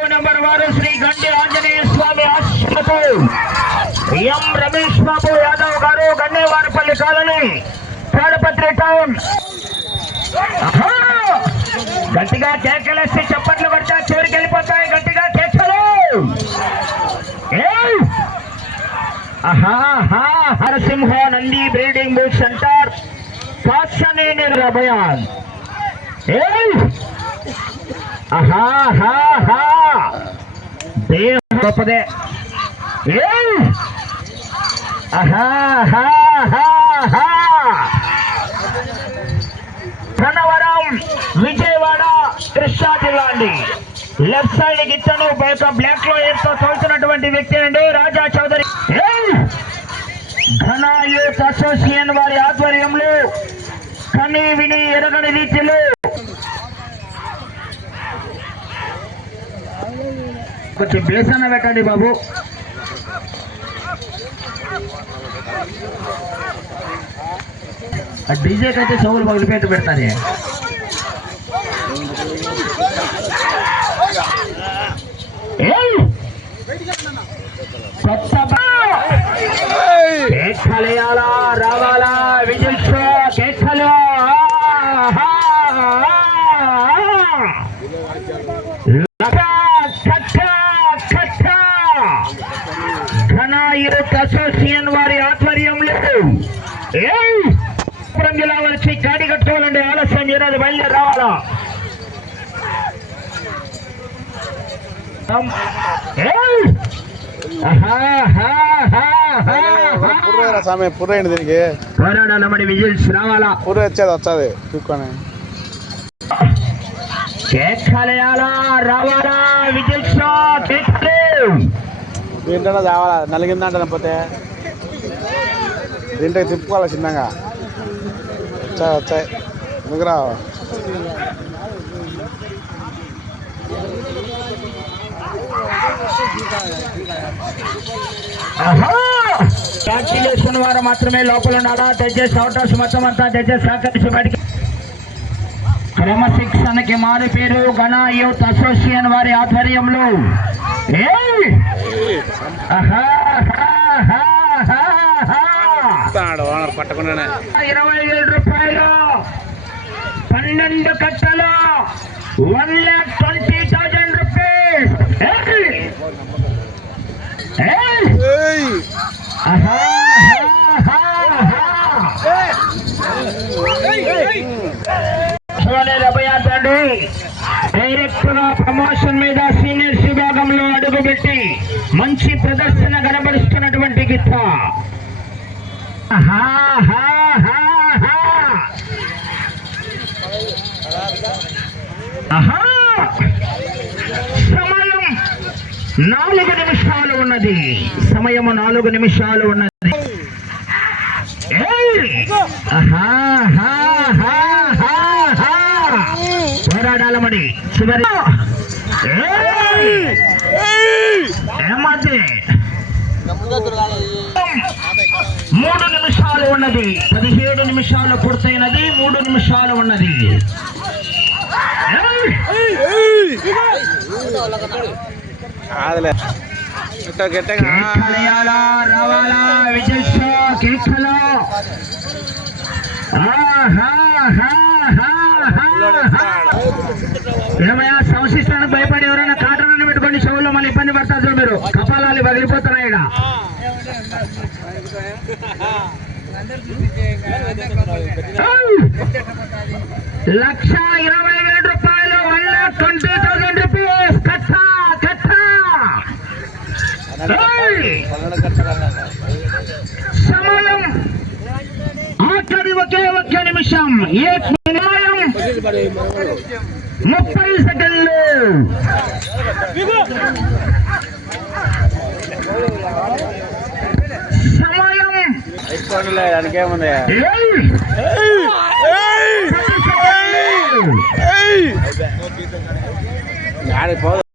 Number వారు శ్రీ గండి ఆంజనేయ స్వామి ఆశీస్సులతో ఎం రమేష్ బాబు యాదవ్ గారు గన్నేవారిపల్లి కాలనీ తాడపత్రి టౌన్. గట్టిగా కేకలేసి చప్పట్లు పడతా చివరికి వెళ్ళిపోతాయి. గట్టిగా కేకలు. Harasimha Nandi breeding bull centre Kasaneni రబయాన్. గొప్పదే. గన్నవరం విజయవాడ కృష్ణా జిల్లా అండి. లెఫ్ట్ సైడ్ గిత్తను బయట బ్లాక్ లో ఏర్తో తోలుతున్నటువంటి వ్యక్తి అండి రాజా చౌదరి. ఘన యూత్ అసోసియేషన్ వారి ఆధ్వర్యంలో కని విని ఎరగని రీతిలో కొంచెం బేసన పెట్టండి బాబు. డీజేకి అయితే చెవులు పగిలిపెట్టు పెడతారే. కేకలేయాలా రావాలా విజిల్స్ కేకలు. ఘన యూత్ అసోసియేషన్ వారి ఆధ్వర్యంలో జిల్లా వచ్చి గాడి కట్టుకోవాలండి. ఆలస్యం ఈరోజు బయలుదేరి రావాలా. పోరాడాలమ్మడి విజిల్స్ రావాలా. వచ్చేది చూసుకొని కేకలేయాలా రావాలా విజిల్స్ దీంట్లో రావాలా. నలిగిందంటే పోతే దీంట్లో తిప్పుకోవాలి చిన్నగా. వచ్చాయి ముగ్గురా. క్యాల్కులేషన్ వారు మాత్రమే లోపల ఉన్నాడా. దయచేసి అవుటర్స్ మొత్తం అంతా దయచేసి సహకరించి బయటికి. క్రమశిక్షణకి మారి పేరు ఘన యూత్ అసోసియేషన్ వారి ఆధ్వర్యంలో 20,000 రూపాయలు 12 కట్టలు 1,20,000 రూపీస్. డైరెక్ట్ గా ప్రమోషన్ మీద సీనియర్స్ విభాగంలో అడుగుపెట్టి మంచి ప్రదర్శన కనబరుస్తున్నటువంటి గిత్త. సమయం 4 నిమిషాలు ఉన్నది. సమయము 4 నిమిషాలు ఉన్నది. పోరాడాలమడి చివరి ఏమది 3 నిమిషాలు ఉన్నది. 17 నిమిషాలు పూర్తయినది. 3 నిమిషాలు ఉన్నది. రావాలా విజయ్ కేకలో. ఏమయ్యా సంశిష్టానికి భయపడి ఎవరైనా కాటరాన్ని పెట్టుకొని చెవుల్లో మళ్ళీ ఇబ్బంది పడతారు. మీరు కపాలాలు పగిలిపోతున్నాయి. 1,20,000 రూపాయలు 1,20,000 రూపీస్ కట్టా కట్టా. సమయం ఆఖరి ఒకే నిమిషం. 30 సెకండ్లు. సమయం